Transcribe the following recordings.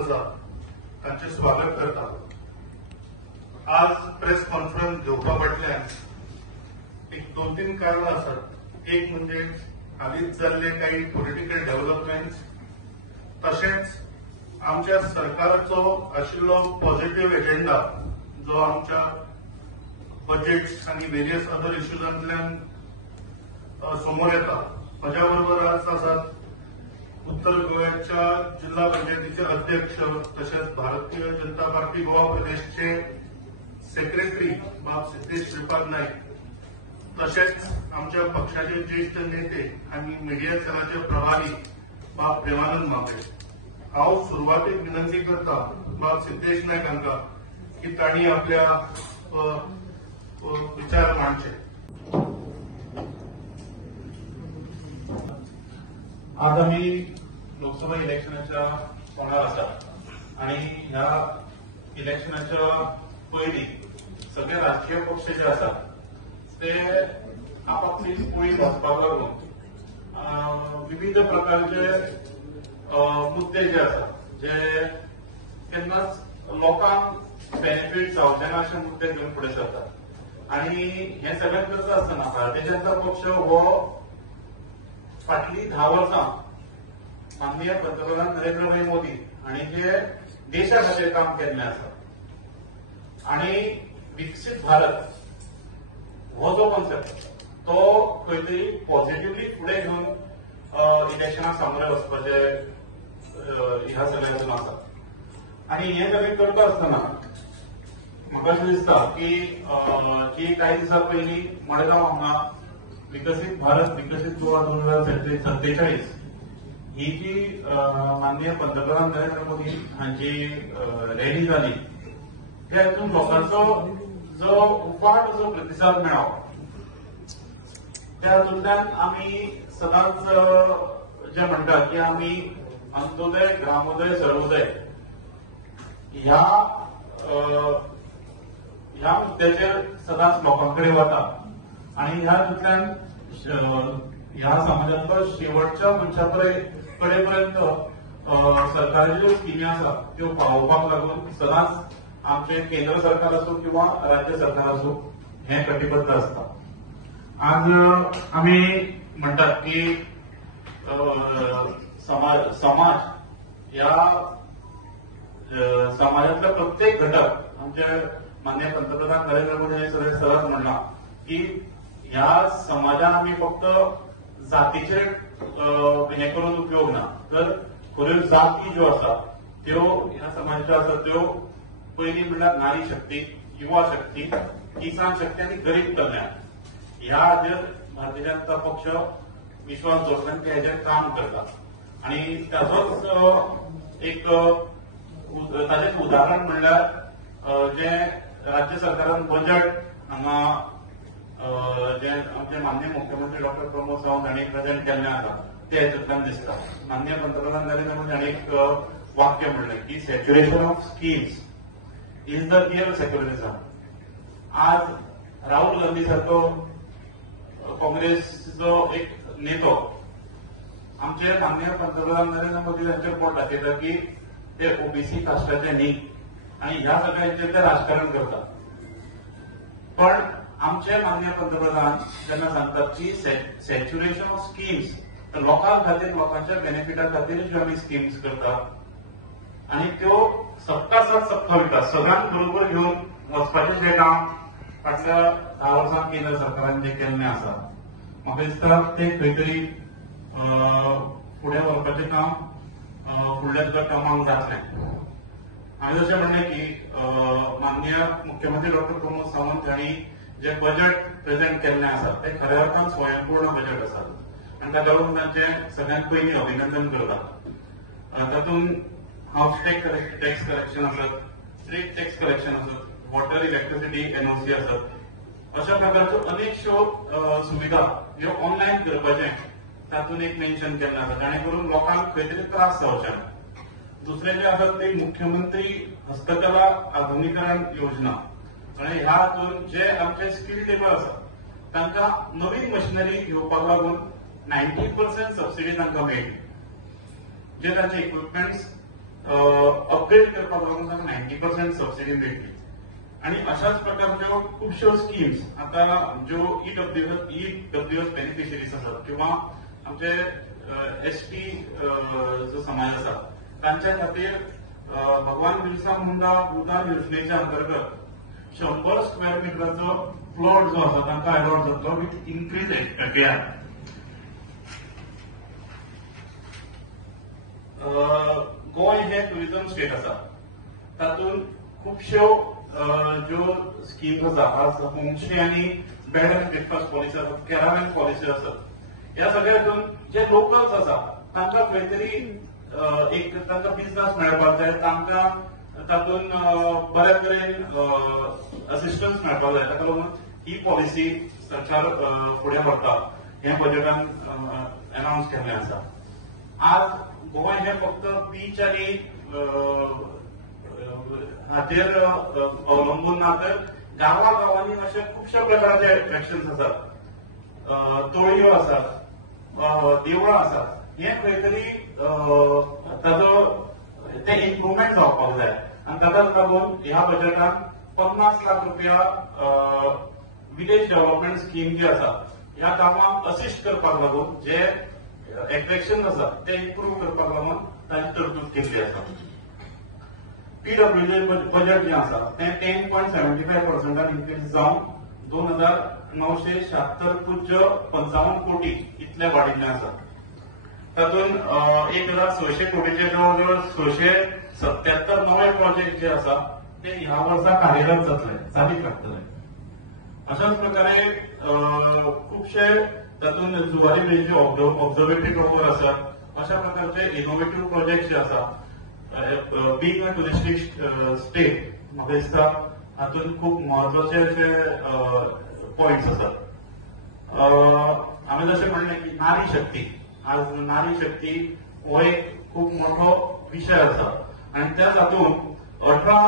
आसा तांचे स्वागत करता। आज प्रेस कॉन्फरन्स घेवपा फाटल्यान एक 2-3 कारणां आसात। एक म्हणजे हालींच जाल्ले काही पॉलिटिकल डेव्हलपमेंट्स, तशेंच आमच्या सरकाराचो आशिल्लो पॉझिटिव्ह एजेंडा जो आमच्या बजेट्स आणि व्हेरियस अदर इश्यूजांतल्यान समोर येता। म्हज्या बरोबर आज आसात उत्तर गोव्याच्या जिल्हा पंचायतीचे अध्यक्ष तशेंच भारतीय जनता पार्टी गोवा प्रदेशचे सेक्रेटरी बाब सिद्धेश श्रीपाद नाईक, तशेंच आमच्या पक्षाचे ज्येष्ठ नेते आणि मीडिया सेलाचे प्रभारी बाब प्रेमानंद मापे। हांव सुरवातेक विनंती करता बाब सिद्धेश नाईक हांकां की तांणी आपल्या विचार मांडचे। आज आम्ही लोकसभा इलेक्शनाच्या तोंडार आसा आणि ह्या इलेक्शनाच्या पयलीं सगळे राजकीय पक्ष जे आसात ते आपापली कुळी वचपाक लागून विविध प्रकारचे मुद्दे जे आसात जे केन्नाच लोकांक बेनिफिट जावचे ना अशे मुद्दे घेवन फुडें सरतात। आणि हे सगळ्यात करता आसतना भारतीय जनता पक्ष हो फाटली 10 वर्सां माननीय पंतप्रधान नरेंद्र भाई मोदी हांणी जे देशा खातीर काम केल्लें आसा आणि विकसीत भारत हो जो कॉन्सेप्ट तो खंय तरी पॉझिटिव्हली फुडें घेवन इलेक्शनाक सामोरे वचपाचे ह्या सगळ्यांतून आसा। आणि हे सगळें करता आसतना म्हाका अशें दिसता की जी काही दिसां पयलीं मडगांव हांगा विकसीत भारत विकसीत गोवा 2047 ही जी माननीय पंतप्रधान नरेंद्र मोदी हांची रॅली जाली त्या हातूंत लोकांचो जो उपाट जो प्रतिसाद मेळ्ळो त्या हातूंतल्यान आमी सदांच जे म्हणटात की आमी अंत्योदय ग्रामोदय सर्वोदय ह्या मुद्द्याचेर सदांच लोकांकडे वता आणि ह्या हातूंतल्यान ह्या समाजांतलो शेवटच्या मनशा कडेपर्यंत सरकाराच्यो ज्यो स्किमी आसा त्यो पावोवपाक लागून सदांच आमचे केंद्र सरकार असो किंवा राज्य सरकार असो हे कटिबद्ध आसता। आज आमी म्हणटात की समाज या समाजातले प्रत्येक घटक आमचे माननीय पंतप्रधान नरेंद्र मोदी हे सगळे सदांच म्हणला की ह्या समाजान आमी फक्त जातीचे हे करून उपयोग ना, तर खऱ्यो जाती ज्यो आसा त्यो ह्या समाजाच्यो आसा त्यो पयली म्हणल्यार नारी शक्ती, युवा शक्ती, किसान शक्ती आणि गरीब कल्याण ह्या हाजेर भारतीय जनता पक्ष विश्वास दवरता की हेजेर काम करता। आणि ताचोच एक ताचें उदाहरण म्हणल्यार जे राज्य सरकारान बजेट हांगा जे आमचे माननीय मुख्यमंत्री डॉक्टर प्रमोद सावंत हांणी प्रेजेंट केल्लें आसा ते हातूंतल्यान दिसता। माननीय पंतप्रधान नरेंद्र मोदी हांणी एक वाक्य म्हणलें की saturation of skills is the real secularism. आज राहुल गांधी सारको काँग्रेसचो एक नेतो आमचे माननीय पंतप्रधान नरेंद्र मोदी हांचेर बोट दाखयता की ते ओबीसी कास्टाचे न्ही आणि ह्या सगळ्यांचेर ते राजकारण करतात। पण आमचे माननीय पंतप्रधान जेन्ना सांगतात की सॅच्युरेशन ऑफ स्किम्स लोकां खातीर लोकांच्या बेनिफिटा खातीर ज्यो आमी स्किम्स करतात आणि त्यो सबका साथ सबका विकास सगळ्यांक बरोबर घेवन वचपाचें जे काम फाटल्या 10 वर्सां केंद्र सरकारान जे केल्लें आसा म्हाका दिसता ते खंय तरी फुडें व्हरपाचें काम फुडल्या टर्माक जातलें। हांवें जशें म्हणलें की माननीय मुख्यमंत्री डॉक्टर प्रमोद सावंत हांणी जे बजेट प्रेजेंट केल्लें आसा ते खऱ्या अर्थान स्वयंपूर्ण बजेट आसा आनी ताका लागून तांचें सगळ्यांत पयलीं अभिनंदन करता। तातूंत हावस टॅक्स कलेक्शन आसत, स्ट्रीट टॅक्स कलेक्शन आसत, वॉटर इलेक्ट्रिसिटी एनओसी आसत, अशा प्रकारच्यो अनेकश्यो सुविधा ह्यो ऑनलायन करपाचें तातूंत एक मेन्शन केल्लें आसा जेणे करून लोकांक खंय तरी त्रास जावचे ना। दुसरें जे आसा ते मुख्यमंत्री हस्तकला आधुनिकरण योजना आणि ह्या हातूंत जे आमचे स्किल लेबर आसा तांकां नवीन मशिनरी घेवपाक लागून 90% सबसिडी तांकां मेळटली, जे तांचे इक्विपमेंट्स अपग्रेड करपाक लागून तांकां 90% सबसिडी मेळटली. आणि अशाच प्रकारच्यो खुबश्यो स्किम्स आता ज्यो ईडब्ल्यूएस बेनिफिशरीज आसात किंवा आमचे एसटी जो समाज आसा तांच्या खातीर भगवान बिरसा मुंडा उदार योजनेच्या अंतर्गत 100 स्क्वेअर मिटराचो प्लॉट जो आसा तांकां अलॉट जातलो विथ इन्क्रीज एफआयआर. गोंय हे टुरिझम स्टेट आसा, तातूंत खुबश्यो ज्यो स्कीम्स आसा, आज होमस्टे आणि बेड अँड ब्रेकफास्ट पॉलिसी आसात, कॅरावेन पॉलिसी आसात, ह्या सगळ्या हातून जे लोकल्स आसा तांकां खंय तरी एक तांकां बिझनेस मेळपाक जाय, तांकां तातून बऱ्या तरेन असिस्टन्स मेळपाक जाय. ताका लागून ही पॉलिसी सरकार फुडें व्हरता, हे बजेटान अनाउन्स केल्लें आसा. आज गोंय हे फक्त बीच आणि हाचेर अवलंबून ना, तर गांवांनी अशे खुबश्या प्रकारचे अट्रॅक्शन्स आसात, तळयो आसात, देवळां आसात. हे खंय तरी ताजो ते इम्प्रुवमेंट जावपाक जाय आनी ताकाच लागून ह्या बजेटान 50 लाख रुपया विलेज डेव्हलपमेंट स्कीम जी आसा ह्या कामाक असिस्ट करपाक लागून जे एट्रॅक्शन आसा ते इम्प्रूव करपाक लागून ताची तरतूद केल्ली आसा. पीडब्ल्यूडी बजेट जे आसा ते 10.75% इन्क्रीज जावन 2,976.55 कोटी इतले वाडिल्ले आसा. तातूंत 1,600 कोटीचे जवळजवळ 677 नवे प्रोजेक्ट जे आसा ते ह्या वर्सा कार्यरत जातले, चालीक लागतले. अशाच प्रकारे खुबशे तातूंत जुवारी बेंची ऑब्झर्वेटरी टॉवर आसा, अशा प्रकारचे इनोव्हेटिव्ह प्रोजेक्ट जे आसा. बींग अ टुरिस्टीक स्टेट म्हाका दिसता हातूंत खूब म्हत्वाचे अशे पॉइंट्स आसात. हांवें जशें म्हणलें की नारी शक्ती, आज नारी शक्ती हो एक खूब मोठो विशय आसा आनी त्याच हातूंत 18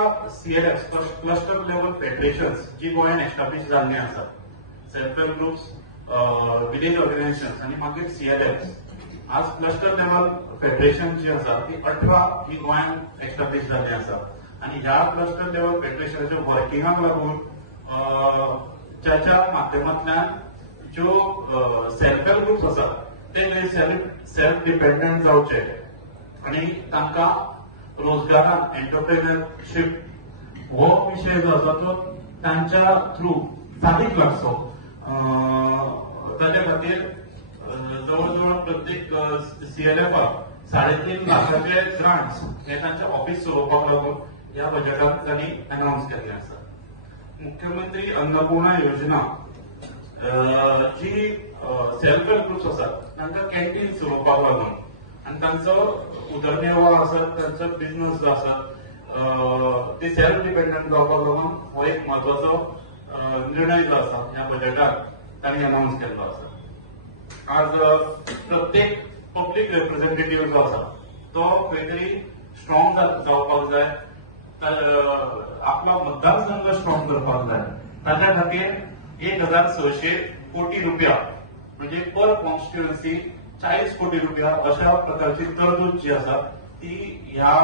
CLF क्लस्टर लेवल फेडरेशन्स जी गोंयान एस्टाब्लीश जाल्लीं आसात, self help groups, village organisations आनी मागीर CLF. आज क्लस्टर लेवल फेडरेशन जी आसा ती 18 ही गोंयान एस्टाब्लीश जाल्लीं आसा आनी ह्या क्लस्टर लेवल फेडरेशनाच्या वर्किंगाक लागून ज्याच्या माध्यमांतल्यान ज्यो सेल्फ हेल्प ग्रुप्स आसात ते सेल्फ डिपेंडंट जावचे आनी तांकां रोजगारान एंटरप्रेन्युरशीप हो विशय जो आसा तो तांच्या थ्रू चालीक लागचो. ताच्या खातीर जवळजवळ प्रत्येक CLFाक 3.5 लाखाचे ग्रांट्स हे तांचे ऑफिस चलोवपाक लागून ह्या बजेटांत तांणी अनाउन्स केल्ले आसा. मुख्यमंत्री अन्नपूर्णा योजना जी सेल्फ हेल्प ग्रुप्स आसात तांकां कॅन्टीन चलोवपाक लागून आनी तांचो उदरनिर्वाह आसा, तांचो बिझनेस जो आसा ते सेल्फ डिपेंडंट जावपाक लागून हो एक म्हत्वाचो निर्णय जो आसा ह्या बजेटात तांणी अनाउन्स केल्लो आसा. आज प्रत्येक पब्लीक रिप्रेझेंटेटिव्ह जो आसा तो खंय तरी स्ट्रॉंग जावपाक जाय, आपलो मतदारसंघ स्ट्रॉंग करपाक जाय. ताच्या खातीर 1,600 कोटी रुपया म्हणजे पर कॉन्स्टिट्युएन्सी 40 कोटी रुपया अशा प्रकारची तरतूद जी आसा ती ह्या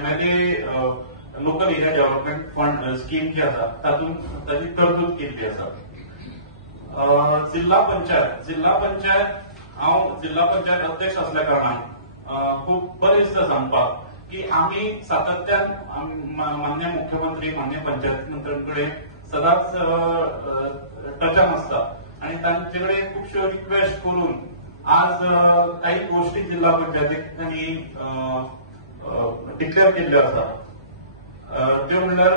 MLA local area development fund scheme जी आसा तातूंत ताची तरतूद केल्ली आसा. जिल्हा पंचायत हांव जिल्हा पंचायत अध्यक्ष असल्या कारणान खूब बरें दिसता सांगपाक की आमी सातत्यान मान्य मुख्यमंत्री मान्य पंचायत मंत्र्यांकडे सदांच टचान आसता आनी तांचे कडेन खुबश्यो रिक्वेस्ट करून आज काही गोष्टी जिल्हा पंचायतीक तांणी डिक्लेअर केल्ल्यो आसा. त्यो म्हणल्यार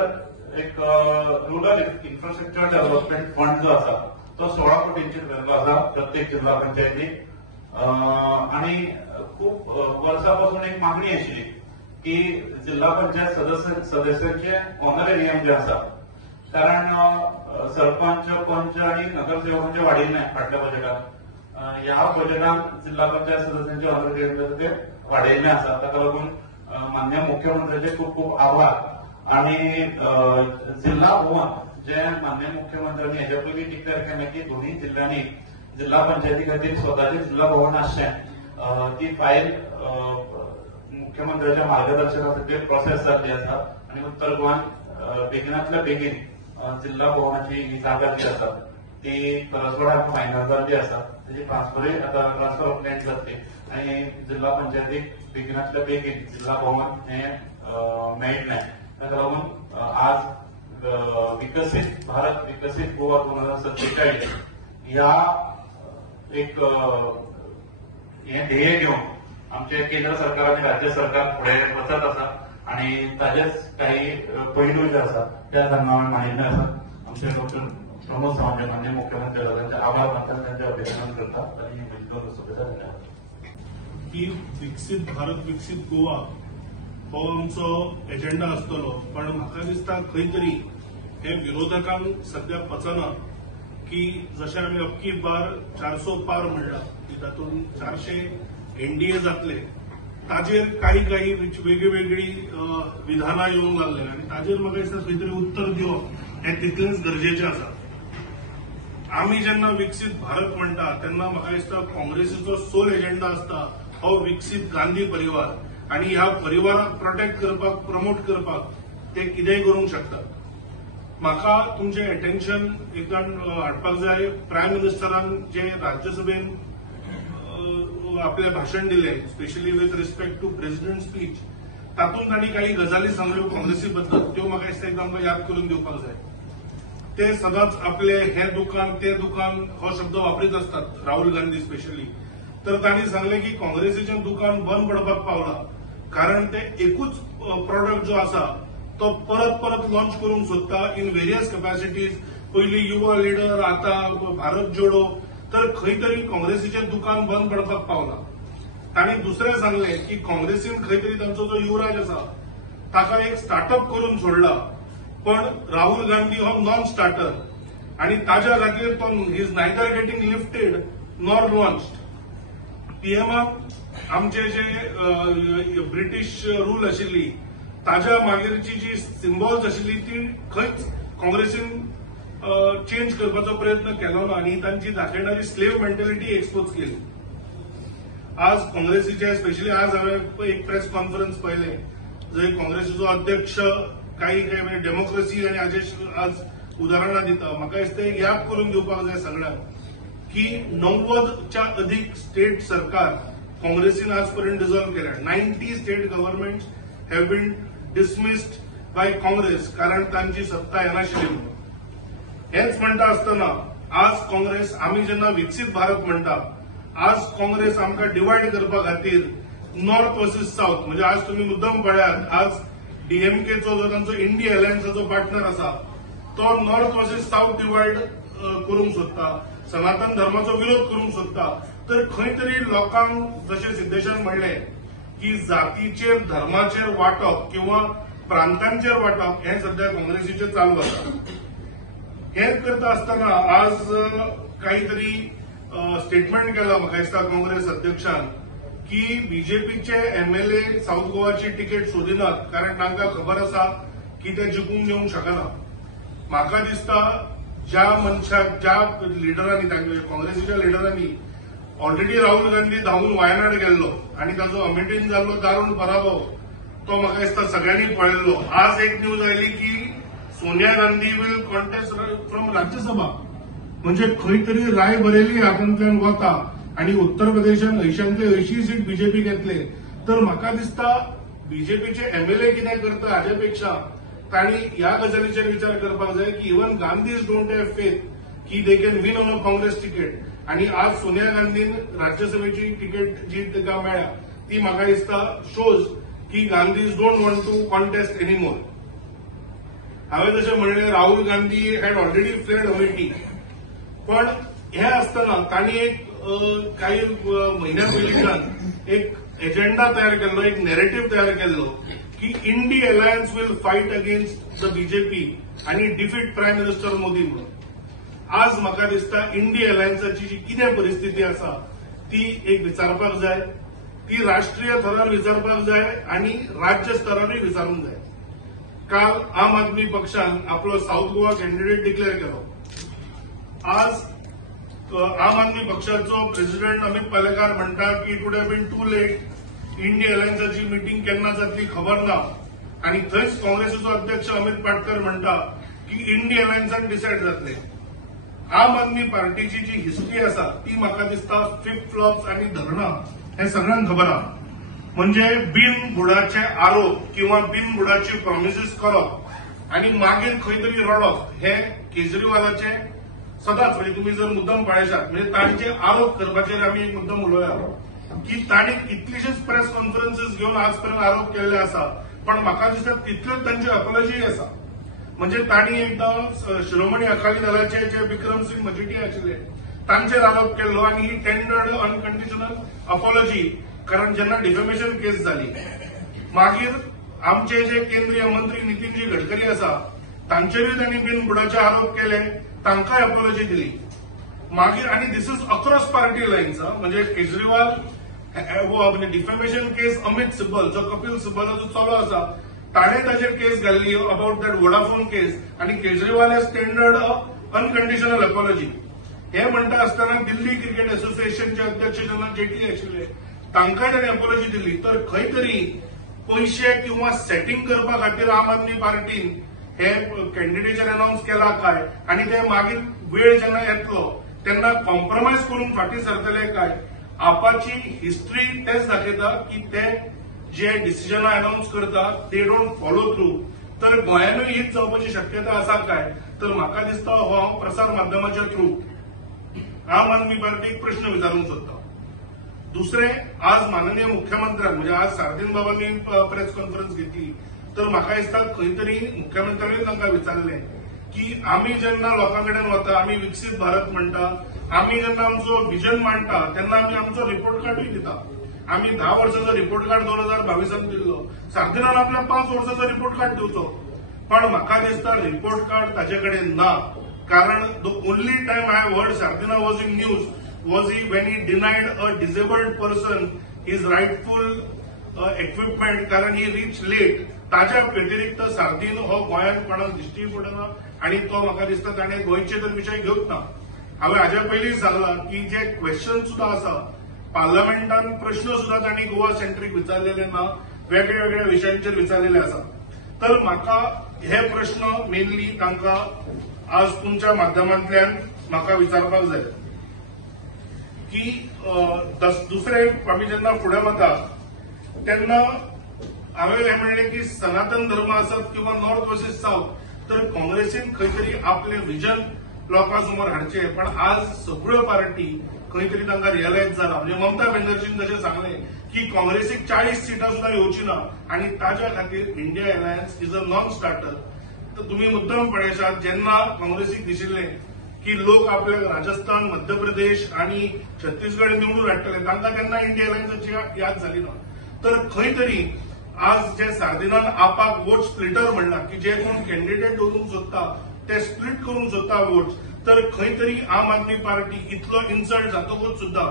एक रुरल इन्फ्रास्ट्रक्चर डेव्हलपमेंट फंड जो आसा तो 16 कोटींचेर गेल्लो आसा प्रत्येक जिल्हा पंचायतीक. आणि खूप वर्षापासून एक मागणी आशिल्ली की जिल्हा पंचायत सदस्यांचे ऑनरेरियम जे आसा, कारण सरपंच पंच आणि नगरसेवकांचे वाडिल्ले फाटल्या बजेटात. ह्या बजेटात जिल्हा पंचायत सदस्यांचे ऑनरेरियम ते वाडयल्ले आसा. ताका लागून मान्य मुख्यमंत्र्याचे खूप खूप आभार. आणि जिल्हा भवन जे मान्य मुख्यमंत्र्यांनी हेच्या पयलीं डिक्लेअर केलें की दोन्ही जिल्ह्यांनी जिल्हा पंचायती खातीर स्वताचे जिल्हा भवन आसचें, ती फायल मुख्यमंत्र्यांच्या मार्गदर्शनाखातीर प्रोसेस जाल्ली आसा आणि उत्तर गोंयात बेगिनातल्या बेगीन जिल्हा भवनाची ही जागा जी आसा ती परसवाड्यात फायनल जाल्ली आसा. त्याची ट्रान्सफर ऑफ लँड जातली आणि जिल्हा पंचायतीक बेगिनातल्या बेगीन जिल्हा भवन हे मेळटलें. ताका लागून आज विकसित भारत विकसित गोवा 2047 ह्या एक हे ध्येय घेऊन आमचे केंद्र सरकार आणि राज्य सरकार पुढे वचत आसा आणि ताजेच काही पैलू जे आसा त्या हांगा मांडिल्ले आसा. आमचे डॉक्टर प्रमोद सावंत माननीय मुख्यमंत्री त्यांचे आभार मानतात, त्यांचे अभिनंदन करतात आणि वेंचणूक सोबत धन्यवाद. की विकसित भारत विकसित गोवा हो आमचो एजेंडा आसतलो, पण म्हाका दिसता खंय तरी हे विरोधकांक सध्या पचना की जशें आमी अक्की बार 400 पार म्हणला की तातूंत 400 एनडीए जातले, ताजेर काही वेगळी विधानां येवंक लागले आनी ताजेर म्हाका दिसता खंय तरी उत्तर दिवप हें तितलेंच गरजेचें आसा. आमी जेन्ना विकसित भारत म्हणटा तेन्ना म्हाका दिसता काँग्रेसीचो सोल एजेंडा आसता हो विकसित गांधी परिवार आणि ह्या परिवाराक प्रोटेक्ट करपाक प्रमोट करपाक ते कितेंय करूंक शकतात. म्हाका तुमचें अटेन्शन एकदां हाडपाक जाय. प्रायम मिनिस्टरान जे राज्यसभेन आपलें भाशण दिलें, specially with respect to president speech, तातूंत तांणी काही गजाली सांगल्यो काँग्रेसी बद्दल, त्यो म्हाका दिसता एकदां आमकां याद करून दिवपाक जाय. ते सदांच आपले हे दुकान ते दुकान हो शब्द वापरीत असतात, राहुल गांधी स्पेशली. तर तांणी सांगलें की काँग्रेसीचें दुकान बंद पडपाक पावलां कारण ते एकूच प्रॉडक्ट जो आसा तो परत परत लॉन्च करूंक सोदता इन वेरियस कॅपॅसिटीज. पयलीं युवा लिडर, आता भारत जोडो. तर खंय तरी काँग्रेसीचें दुकान बंद पडपाक पावलां. तांणी दुसरें सांगलें की काँग्रेसीन खंय तरी तांचो जो युवराज आसा ताका एक स्टार्टअप करून सोडला, पण राहुल गांधी हो नॉन स्टार्टर आणि ताज्या खातीर तो is neither getting lifted nor launched. पीएमाक आमचे जे ब्रिटीश रूल आशिल्ली ताज्या मागीरची जी सिम्बॉल्स आशिल्ली ती खंयच काँग्रेसीन चेंज करपाचो प्रयत्न केलो ना आणि तांची दाखयणारी स्लेव्ह मेंटॅलिटी एक्सपोज केली. आज काँग्रेसीचे स्पेशली आज हांवें एक प्रेस कॉन्फरन्स पळयलें जंय काँग्रेसीचो अध्यक्ष काही म्हणजे डेमोक्रेसी आणि आज उदाहरणां दिता. म्हाका दिसता याद करून दिवपाक जाय सगळ्यांक की 90च्या अधिक स्टेट सरकार काँग्रेसीन आजपर्यंत डिझॉल्व केल्या. 90 state governments have been dismissed by Congress कारण तांची सत्ता येनाशिल्ली म्हणून. हेच म्हणटा आसतना आज काँग्रेस आमी जेन्ना विकसीत भारत म्हणटा, आज काँग्रेस आमकां डिवायड करपा खातीर नॉर्थ वर्सीस साऊथ म्हणजे आज तुम्ही मुद्दम पळयात आज डीएमकेचो जो तांचो इंडी अलायन्साचो पार्टनर आसा तो नॉर्थ वर्सीस साऊथ डिवायड करूंक सोदता, सनातन धर्माचो विरोध करूंक सोदता. तर खंय तरी लोकांक जशें सिद्धेशान म्हणलें की जातीचेर धर्माचेर वांटप किंवा प्रांतांचेर वांटप हें सध्या काँग्रेसीचें चालू आसा. हें करता आसतना आज काही तरी स्टेटमेंट केला म्हाका दिसता काँग्रेस अध्यक्षान की बीजेपीचे एमएलए साऊथ गोवाची तिकेट सोदिनात कारण तांकां खबर आसा की ते जिखून येवंक शकना. म्हाका दिसता ज्या मनशाक ज्या लिडरांनी काँग्रेसीच्या लिडरांनी ऑलरेडी राहुल गांधी धांवून वायनाड गेल्लो आणि ताचो अमेठीन जाल्लो दारूण पराभव तो म्हाका दिसता सगळ्यांनी पळयल्लो. आज एक न्यूज आयली की Sonia Gandhi will contest from Rajya Sabha म्हणजे खंय तरी रायबरेली हातूंतल्यान वता आणि उत्तर प्रदेशात 80 सीट बीजेपी घेतले. तर म्हाका दिसता बीजेपीचे एमएलए कितें करता हाचे पेक्षा तांणी ह्या गजालीचेर विचार करपाक जाय की even Gandhis don't have faith की they can win on a Congress ticket. आणि आज सोनिया गांधीन राज्यसभेची तिकेट जी तिका मेळ्ळ्या ती म्हाका दिसता शोज की Gandhis don't want to contest anymore. हांवें जशें म्हणलें Rahul Gandhi had already fled Amethi, पण हे आसतना तांणी एक काही म्हयन्या पयलींच्यान एक एजेंडा तयार केल्लो, एक नॅरेटिव्ह तयार केल्लो की INDI alliance will fight against the BJP आणि डिफीट प्रायम मिनिस्टर मोदी म्हणून. आज म्हाका दिसता इंडी अलायन्साची जी कितें परिस्थिती आसा ती एक विचारपाक जाय, ती राष्ट्रीय थरार विचारपाक जाय आणि राज्य स्तरारूय विचारूंक जाय. काल आम आदमी पक्षान आपलो साऊथ गोवा कॅन्डिडेट डिक्लेअर केलो. आज आम आदमी पक्षाचो प्रेसिडेंट अमित पालेकार म्हणटा की it would have been too late India अलायन्साची मिटींग केन्ना जातली खबर ना आणि थंयच काँग्रेसीचो अध्यक्ष अमित पाटकर म्हणटा की इंडिया अलायन्सान डिसायड जातले. आम आदमी पार्टीची जी हिस्ट्री आसा ती म्हाका दिसता फ्लिप फ्लॉप्स आणि धरणां हे सगळ्यांक खबर आहा. म्हणजे बिनबुडाचे आरोप किंवा बिनबुडाची प्रॉमिसीस करप आणि मागीर खंय तरी रडप हे केजरीवालाचे सदांच. म्हणजे तुम्ही जर मुद्दम पळयशात म्हणजे तांचे आरोप करपाचेर आमी एक मुद्दम उलोवया की तांणी कितलीशीच प्रेस कॉन्फरन्सीस घेवन आजपर्यंत आरोप केल्ले आसा पण म्हाका दिसता तितल्योच तांची अपॉलॉजी आसा. म्हणजे तांणी एकदां शिरोमणी अकाली दलाचे जे विक्रम सिंग मजीठी आशिल्ले तांचेर आरोप केल्लो आणि ही टेंडर्ड अनकंडिशनल अपॉलॉजी. कारण जेन्ना डिफेमेशन केस जाली मागीर आमचे जे केंद्रीय मंत्री नितीनजी गडकरी आसा तांचेरूय तांणी बिनबुडाचे आरोप केले, तांकांय अपॉलॉजी दिली. मागीर आणि दिस इज अक्रॉस पार्टी लायन्स. म्हणजे केजरीवाल म्हणजे डिफेमेशन केस अमित सिब्बल जो कपिल सिब्बलाचो चलो आसा ताणें ताचेर केस घाल्ली अबाउट दॅट वोडाफोन केस आणि Kejriwal has tendered unconditional apology. हे म्हणटा आसतना दिल्ली क्रिकेट असोसिएशनचे अध्यक्ष जेन्ना जेटली आशिल्ले तांकांय ताणें अपॉलॉजी दिली. तर खंय तरी पयशे किंवा सेटिंग करपा खातीर आम आदमी पार्टीन हे कॅन्डिडेचर अनाउन्स केला काय आणि ते मागीर वेळ जेन्ना येतलो तेन्ना कॉम्प्रोमायज करून फाटीं सरतले काय. आपाची हिस्ट्री तेच दाखयता की ते जे डिसिजनां अनाउन्स करतात ते डोंट फॉलो थ्रू. तर गोंयानूय हीच जावपाची शक्यता आसा काय. तर म्हाका दिसता हो हांव प्रसार माध्यमाच्या थ्रू आम आदमी पार्टीक प्रश्न विचारूंक सोदता. दुसरे, आज माननीय मुख्यमंत्र्याक म्हणजे आज सारदीन बाबांनी प्रेस कॉन्फरन्स घेतली तर म्हाका दिसता खंय तरी मुख्यमंत्र्यांनी तांकां विचारलें की आमी जेन्ना लोकां कडेन वता आमी विकसीत भारत म्हणटा, आमी जेन्ना आमचो विजन मांडटा तेन्ना आमी आमचो रिपोर्ट कार्डूय दिता. आमी 10 वर्साचो रिपोर्ट कार्ड 2022 दिल्लो, सारदिनान आपल्या 5 वर्साचो रिपोर्ट कार्ड दिवचो. पण म्हाका दिसता रिपोर्ट कार्ड ताचे कडेन ना. कारण the only time I have heard Sardinha was in news was he when he denied a disabled person his rightful equipment कारण he reached late. ताच्या व्यतिरिक्त सारदीन हो गोंयांत कोणाक दिश्टी पडना आणि तो म्हाका दिसता ताणें गोंयचे तर विशय घेवंक ना. हांवें हाज्या पयलीं सांगलां की जे क्वेश्चन सुद्धा आसा पार्लमेंटान प्रश्न सुद्धा तांणी गोवा सेंट्रीक विचारलेले ना, वेगळ्या वेगळ्या विशयांचेर विचारलेले आसा. तर म्हाका हे प्रश्न मेनली तांकां आज तुमच्या माध्यमांतल्यान म्हाका विचारपाक जाय की दुसरे आमी जेन्ना फुडें वता तेन्ना हांवें हें म्हणलें की सनातन धर्म आसत किंवा नॉर्थ वर्सीस साऊथ तर काँग्रेसीन खंय तरी आपलें विजन लोकां समोर हाडचें. पण आज सगळ्यो पार्टी खंय तरी तांकां रियलायज जाला. म्हणजे ममता बॅनर्जीन जशें सांगलें की काँग्रेसीक 40 सिटां सुद्धा येवची ना आणि ताच्या खातीर India alliance is a non starter. तर तुमी मुद्दम पळयशात जेन्ना काँग्रेसीक दिशिल्लें की लोक आपल्या राजस्थान, मध्य प्रदेश आणि छत्तीसगड निवडून हाडटले तांकां तेन्ना इंडिया अलायन्साची याद जाली ना. तर खंय तरी आज जे सारदिनान आपाक वोट स्प्लिटर म्हणला की जे कोण कॅन्डिडेट दवरूंक सोदता ते स्प्लिट करूंक सोदता वोट्स. तर खंय तरी आम आदमी पार्टी इतलो इन्सल्ट जातकूच सुद्धा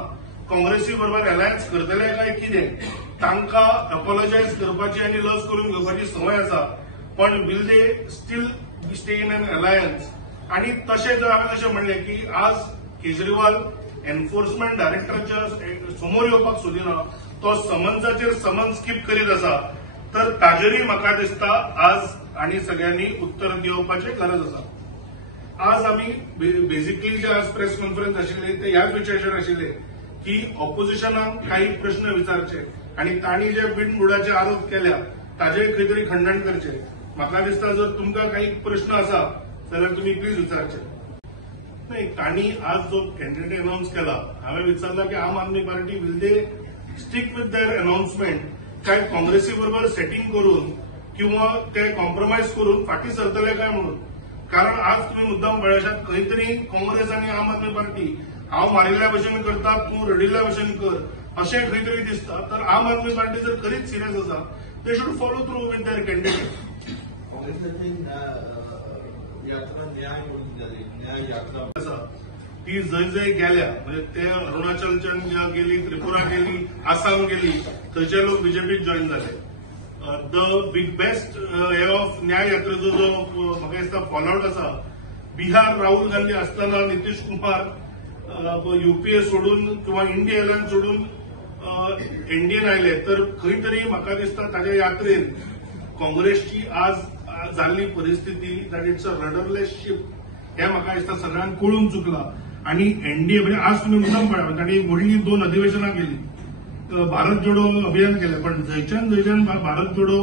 काँग्रेसी बरोबर अलायन्स करतले काय कितें तांकां अपॉलॉजायज करपाची आणि लज करून घेवपाची संवय आसा. पण will they still stay in an alliance. आणि तशें जर हांवें अशें म्हणलें की आज केजरीवाल एन्फोर्समेंट डायरेक्टराच्या समोर येवपाक सोदिना, तो समन्साचेर समन्स स्कीप करीत आसा. तर ताजेरूय म्हाका दिसता आज आणि सगळ्यांनी उत्तर दिवपाची गरज आसा. आज आमी बेसिकली जे आज प्रेस कॉन्फरन्स आशिल्ली ते ह्याच विशयाचेर आशिल्ले की ऑपोजिशनाक काही प्रश्न विचारचे आणि तांणी जे बिनबुडाचे आरोप केल्या ताजे खंय तरी खंडन करचे. म्हाका दिसता जर तुमकां काही प्रश्न आसा जाल्यार तुम्ही प्लीज विचारचे. नाही, तांणी आज जो कॅन्डिडेट अनाउन्स केला हांवें विचारला की Aam Aadmi Party will they stick with their announcement काय काँग्रेसी बरोबर सेटिंग करून किंवा ते कॉम्प्रोमायज करून फाटीं सरतले काय म्हणून. कारण आज तुम्ही मुद्दाम पळयशात खंय तरी काँग्रेस आणि आम आदमी पार्टी हांव मारिल्ल्या भशेन करता तूं रडिल्ल्या भशेन कर अशें खंय तरी दिसता. तर आम आदमी पार्टी जर खरीच सिरियस आसा they should follow through with their candidate. यात्रा न्याय म्हणून जाली, न्याय यात्रा ती जय जय गेल्या म्हणजे ते अरुणाचलच्यान गेली, त्रिपुरा गेली, आसाम गेली, थंयचे लोक बीजेपीक जॉईन झाले. द बिग बेस्ट हे ऑफ न्याय यात्रेचो जो म्हाका दिसता फॉलआउट आसा बिहार राहुल गांधी आसतना नितीश कुमार युपीए सोडून किंवा इंडिया अलायन्स सोडून एनडीएन आयले तर खंय तरी म्हाका दिसता ताच्या यात्रेन काँग्रेसची आज जाल्ली परिस्थिती that it's a rudderless ship हें म्हाका दिसता सगळ्यांक कळून चुकला आणि एनडीए म्हणजे आज तुम्ही मुद्दाम पळया तांणी व्हडली 2 अधिवेशनां केली भारत जोडो अभियान केलें पण जयच्यान भारत जोडो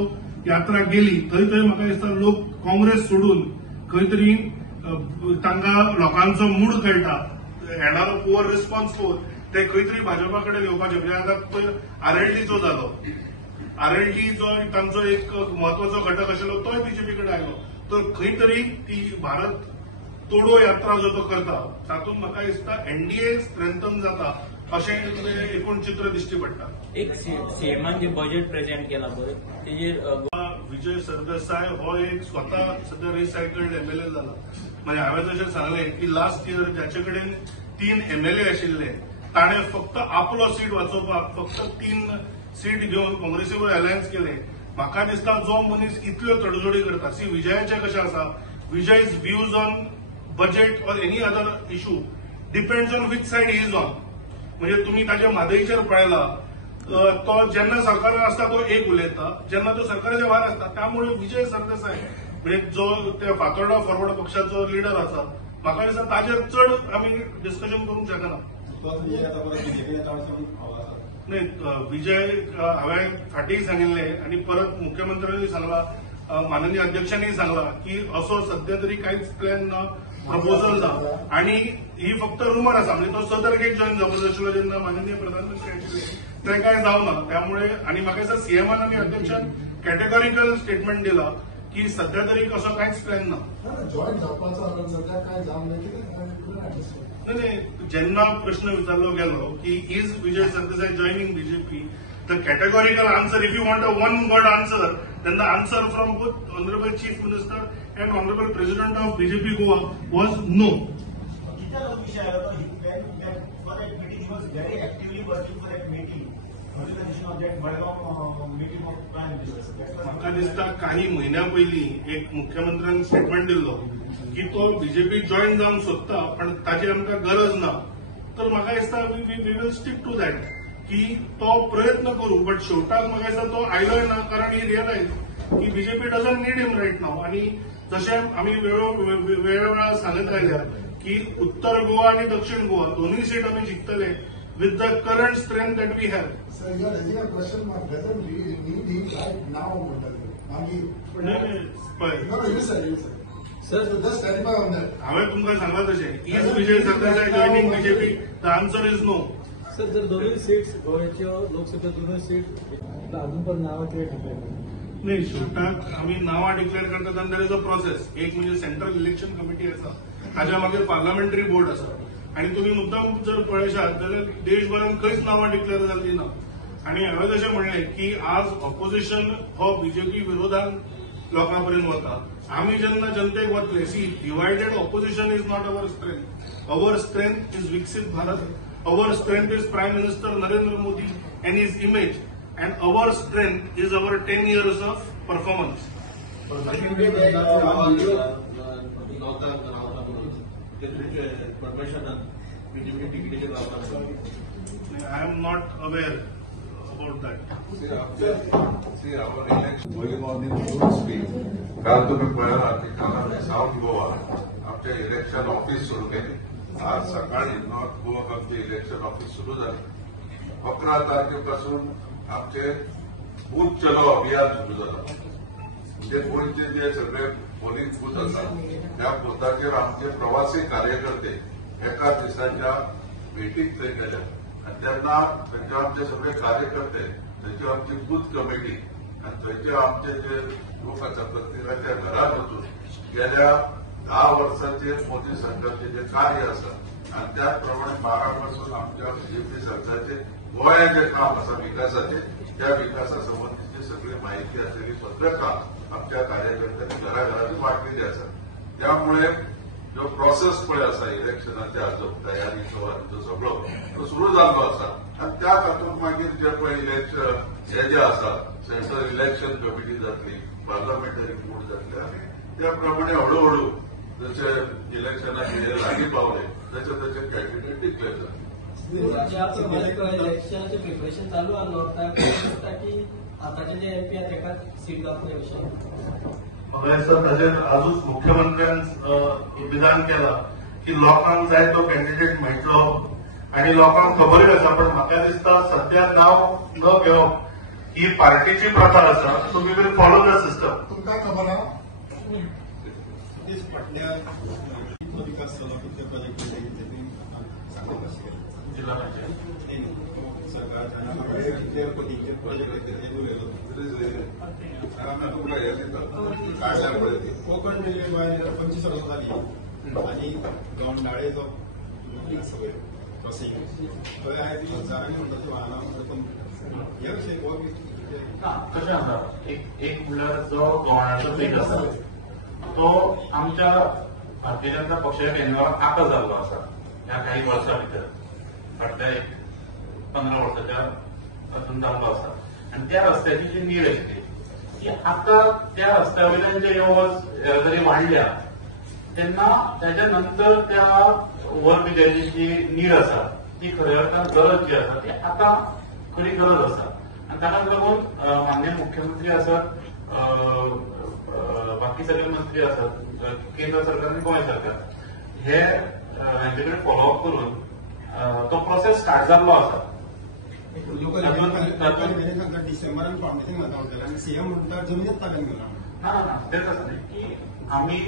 यात्रा गेली थंय म्हाका दिसता लोक काँग्रेस सोडून खंय तरी तांकां लोकांचो मूड कळटा येणारो पुअर रिस्पॉन्स पळोवन ते खंय तरी भाजपा कडेन येवपाचे म्हणजे आतां आरएलडीचो जालो आरएलडी जो तांचो एक म्हत्वाचो घटक आशिल्लो तोय बीजेपी कडेन आयलो तर खंय तरी ती भारत तोडो यात्रा जो तो करता तातूंत म्हाका दिसता एनडीए स्ट्रेंथन जाता अशें एकूण चित्र दिश्टी पडटा. एक सीएमान जे बजेट प्रेझेंट केला पळय तेजेर विजय सरदेसाय हो एक स्वतः सध्या रिसायकल्ड एमएलए जाला म्हणजे हांवें जशें सांगलें की लास्ट इयर ज्याचे कडेन 3 एमएलए आशिल्ले ताणें फक्त आपलो सीट वाचोवपाक फक्त 3 सीट घेवन काँग्रेसीवर अलायन्स केले. म्हाका दिसता जो मनीस इतल्यो तडजोडी करता सी विजयाचें कशें आसा Vijay's views on budget or any other issue depends on which side he is on म्हणजे तुम्ही ताच्या म्हादईचेर पळयला तो जेन्ना सरकारान आसता तो एक उलयता जेन्ना तो सरकाराच्या भायर आसता त्यामुळे विजय सरदेसाय म्हणजे जो ते फातोर्डा फॉरवर्ड पक्षाचो लिडर आसा म्हाका दिसता ताजेर चड आमी डिस्कशन करूंक शकना. नाही विजय हांवें फाटीं सांगिल्लें आनी परत मुख्यमंत्र्यांनी सांगला माननीय अध्यक्षांनी सांगला की असो सध्या तरी कांयच प्लॅन ना प्रपोजल ना आणि ही फक्त रुमर आसा म्हणजे तो 6 तारखेक जॉईन जावपाचो आशिल्लो जेन्ना माननीय प्रधानमंत्री आशिल्ले ते काय जावना त्यामुळे आणि म्हाका दिसता सीएमान आनी अध्यक्षान कॅटेगॉरिकल स्टेटमेंट दिला की सध्या तरी असो कांयच प्लॅन ना. जॉईन जावपाचो सध्या काय जावं नाही जेन्ना प्रश्न विचारलो गेलो की is Vijay Sardesai joining BJP the categorical answer, if you want a one-word answer, then the answer from both Honorable Chief Minister and Honorable President of BJP Goa was no. म्हाका दिसता काही महिन्या पयलीं एक मुख्यमंत्र्यान स्टेटमेंट दिल्लो की तो बीजेपी जॉईन जावंक सोदता पण ताची आमकां गरज ना तर म्हाका दिसता we will stick to that की तो प्रयत्न करू बट शेवटाक म्हाका दिसता तो आयलोय ना कारण ही रियलायज की BJP doesn't need him right now आणि जशें आमी वेळोवेळा सांगत आयल्या की उत्तर गोवा आणि दक्षिण गोवा दोन्ही सीट आमी जिखतले with the current strength that we have. हांवें तुमकां सांगला तशें is Vijay Sardesai joining BJP the answer is no. Sir जर दोन्ही सीट्स गोव्याच्यो लोकसभेत दोन्ही सीट अजून पण नावां कितें डिक्लेअर नाही शेवटाक आमी नावां डिक्लेअर करतात आनी देर इज अ प्रोसेस एक म्हणजे सेंट्रल इलेक्शन कमिटी आसा ताच्या मागीर पार्लमेंटरी बोर्ड आसा आणि तुम्ही मुद्दाम जर पळयशात जाल्यार देशभरात खंयच नावां डिक्लेअर जाल्ली ना आणि हांवें जशें म्हणलें की आज ऑपोजिशन हो बीजेपी विरोधान लोकां पर्यंत वता आमी जेन्ना जनतेक वतले see divided opposition is not our strength is Viksit Bharat. Our strength is Prime Minister Narendra Modi and his image, and our strength is our 10 years of performance. I am not aware about that. See, our election going on in full speed. काल तुम्ही पळयला की काल south Goa आमचे election office सुरू केले. आज सकाळी नॉर्थ गोवा आमचे इलेक्शन ऑफिस सुरू झाले. 11 तारखेपासून आमचे बूथ चलो अभियान सुरू झालं. म्हणजे गोंयचे जे सगळे पोलिंग बूथ असतात त्या बुथाचेर आमचे प्रवासी कार्यकर्ते एका दिसाच्या भेटीक थंय गेले आणि त्यांना थंयचे आमचे सगळे कार्यकर्ते थंयची आमची बूथ कमिटी आणि थंयचे आमचे जे लोक आसात प्रत्येकाच्या घरात वचून गेल्या 10 वर्षाचे मोदी सरकारचे जे कार्य आसा आणि त्याचप्रमाणे 12 पासून आमच्या बीजेपी सरकारचे गोंयाचे काम आसा विकासाचे त्या विकासा संबंधीची सगळी माहिती आसलेली पत्रकां आमच्या कार्यकर्त्यांनी घराघरांनी वाटलेली आसा. त्यामुळे जो प्रोसेस पळय आसा इलेक्शनाच्या हाजो तयारीचो आनी तो सगळो तो सुरू जाल्लो आसा आणि त्या तातूंत मागीर जे पळय इलेक्शन हे जे आसा सेंट्रल इलेक्शन कमिटी जातली पार्लमेंटरी बोर्ड जातले आनी त्या प्रमाणे हळूहळू जसे इलेक्शनाचे लागीं पावले तसे कॅन्डिडेट डिक्लेअर जाले. इलेक्शनाचे प्रिपरेशन चालू आलं दिसता की आताचे जे एमपी आहेत एका सीट दाखवल्या विषय सर ताजेर आजूच मुख्यमंत्र्यान विधान केला की लोकांक जाय तो कॅन्डिडेट मेळटलो आणि लोकांक खबरूय आसा पण म्हाका दिसता सध्या नाव न घेवप ही पार्टीची प्रथा आसा so we will follow the system. तुमकां खबर आहा फाटल्या विकास झाला त्या प्रोजेक्ट जिल्हा पंचायत कोकण रेल्वे भायर 25 वर्सां जाली आनी गोंडाळे जो सगळे क्रॉसिंग थंय आयज हजारांनी म्हणटा वाहनां हे विशय कशें आसा एक म्हणल्यार जो गोवाणाचो पीक आसा तो आमच्या भारतीय जनता पक्षाच्या केंद्रावर आका जाल्लो आसा ह्या काही वर्सां भितर फाटल्या 15 वर्साच्या हातून जाल्लो आसा आनी त्या रस्त्याची जी नीड आशिल्ली ती आतां त्या रस्त्या वयल्यान जे येरादारी वाडल्या तेन्ना त्याच्या नंतर त्या ओव्हरब्रिजाची जी नीड आसा ती खऱ्या अर्थान गरज जी आसा ती आतां खरी गरज आसा आनी ताकाच लागून माननीय मुख्यमंत्री आसात बाकी सगळे मंत्री आसात केंद्र सरकार आनी गोंय सरकार हे हांचे कडेन फॉलोअप करून तो प्रोसेस स्टार्ट जाल्लो आसा. डिसेंबरान फाउंडेशन घालता आनी सीएम म्हणटा जमीनच ताब्यात घेवना ना तेच आसा न्ही की आमी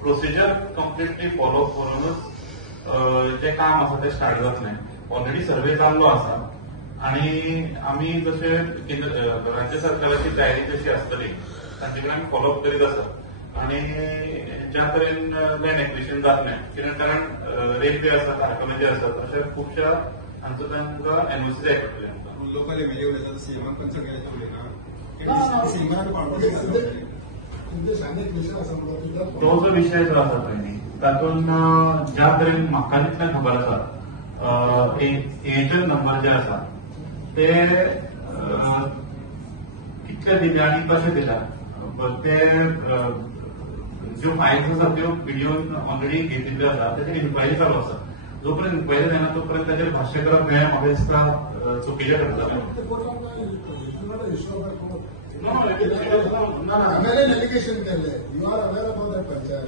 प्रोसिजर कम्प्लिटली फॉलो करूनच जे काम आसा ते स्टार्ट जातलें. ऑलरेडी सर्वे जाल्लो आसा आनी आमी जशे राज्य सरकाराची तयारी जशी आसतली तांचे कडेन आमी फॉलोअप करीत आसात आनी ज्या तरेन लँड एक्विजिशन जातलें कित्याक कारण रेल्वे आसात आर्कोलॉजी आसात अशा खुबशा हांचो तांकां एनओसी जाय पडटलें. लोकल एमएलए उलयता सीएमान खंयचो गेले उलयना सीएमान फाउंडेशन तो जो विषय जो आसा पळय न्ही तातूंत ज्या तरेन म्हाका जितलें खबर आसा एजंट नंबर जे आसा ते कितले दिले आनी कशे दिला ते ज्यो फायल्स आसा त्यो व्हिडिओन ऑलरेडी घेतिल्ल्यो आसा तेचेर इन्क्वायरी चालू आसा. जो पर्यंत इन्क्वायरी जायना तो पर्यंत ताचेर भाश्य करप हें म्हाका दिसता चुकीचें ठरतलें. एलिगेशन केले you are aware about that panchayat.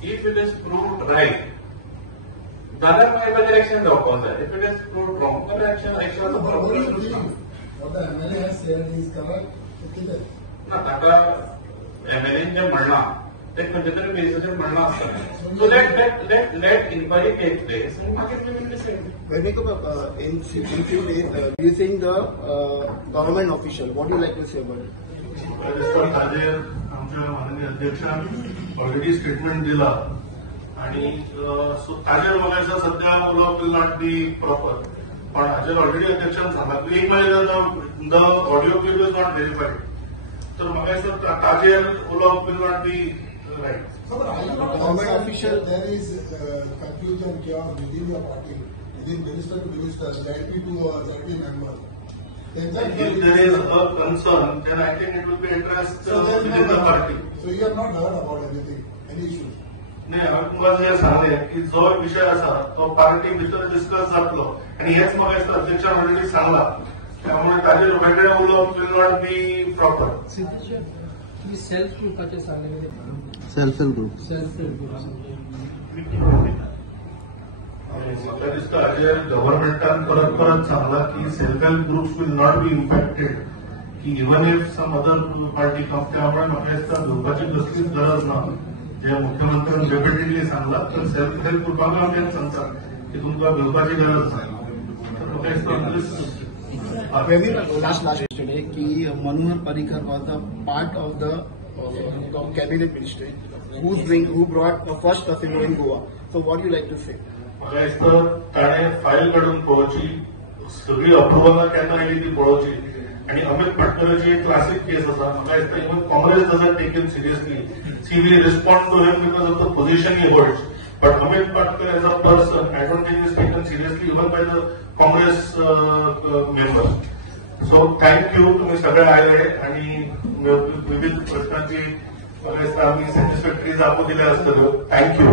If it is proved right, जाल्यार मागीर ताचेर एक्शन जावपाक जाय. If it is proved wrong, then action What the MLA has said is correct. ना ताका एमएलएन जे म्हणलां ते खंयच्या तरी बेसिसाचेर म्हणलां आसतलें. So let inquiry take place आनी मागीर we will decide. When we come in few days, you think the government official, what do you like to say about it? ताजेर आमच्या माननीय अध्यक्षान ऑलरेडी स्टेटमेंट दिला आणि ताजेर म्हाका दिसता सध्या उलोवप विल नॉट बी प्रॉपर पण हाजेर ऑलरेडी अध्यक्षान सांगला की एक म्हणजे the audio clip is not verified तर म्हाका दिसता ताजेर उलोवप will not be right. Government official, there is confusion chaos within your party, within minister to minister, ZP to ZP member. If there is a concern, then I think it will be addressed within the party. So you have not heard about anything, any issues? नाही हांवें तुमकां हे सांगलें की जो विषय आसा तो पार्टी भितर डिस्कस जातलो आनी हेच म्हाका दिसता अध्यक्षान ऑलरेडी सांगला त्यामुळे ताजेर वेगळें उलोवप will not be proper. Self ग्रुपाचे सांगले Self help group. म्हाका दिसता हाजेर गव्हर्नमेंटान परत परत सांगला की self help groups will not be impacted की even if some other party come त्यामुळे म्हाका दिसता भिवपाची कसलीच गरज ना. जे मुख्यमंत्र्यान रिपिटेडली सांगला तर सेल्फ हेल्प ग्रुपाक हांव तेच सांगता की तुमकां भिवपाची गरज ना. तर म्हाका दिसता Very last yesterday कि Manohar Parrikar was the part of the cabinet ministry who brought the first casino in Goa. So what do you like to say? म्हाका दिसता ताणें फायल काडून पळोवची सगळी अप्रुवलां केन्ना येयली ती पळोवची आनी अमित भटकराची एक क्लासीक केस आसा. म्हाका दिसता even Congress doesn't take him seriously. She will respond to him because of the position he holds. But Amit Patkar as a person, I don't think is taken seriously even by the Congress members. So thank you तुम्ही सगळे आले आणि विविध प्रश्नांची आम्ही satisfactory जापो दिल्या असतल्यो. Thank you.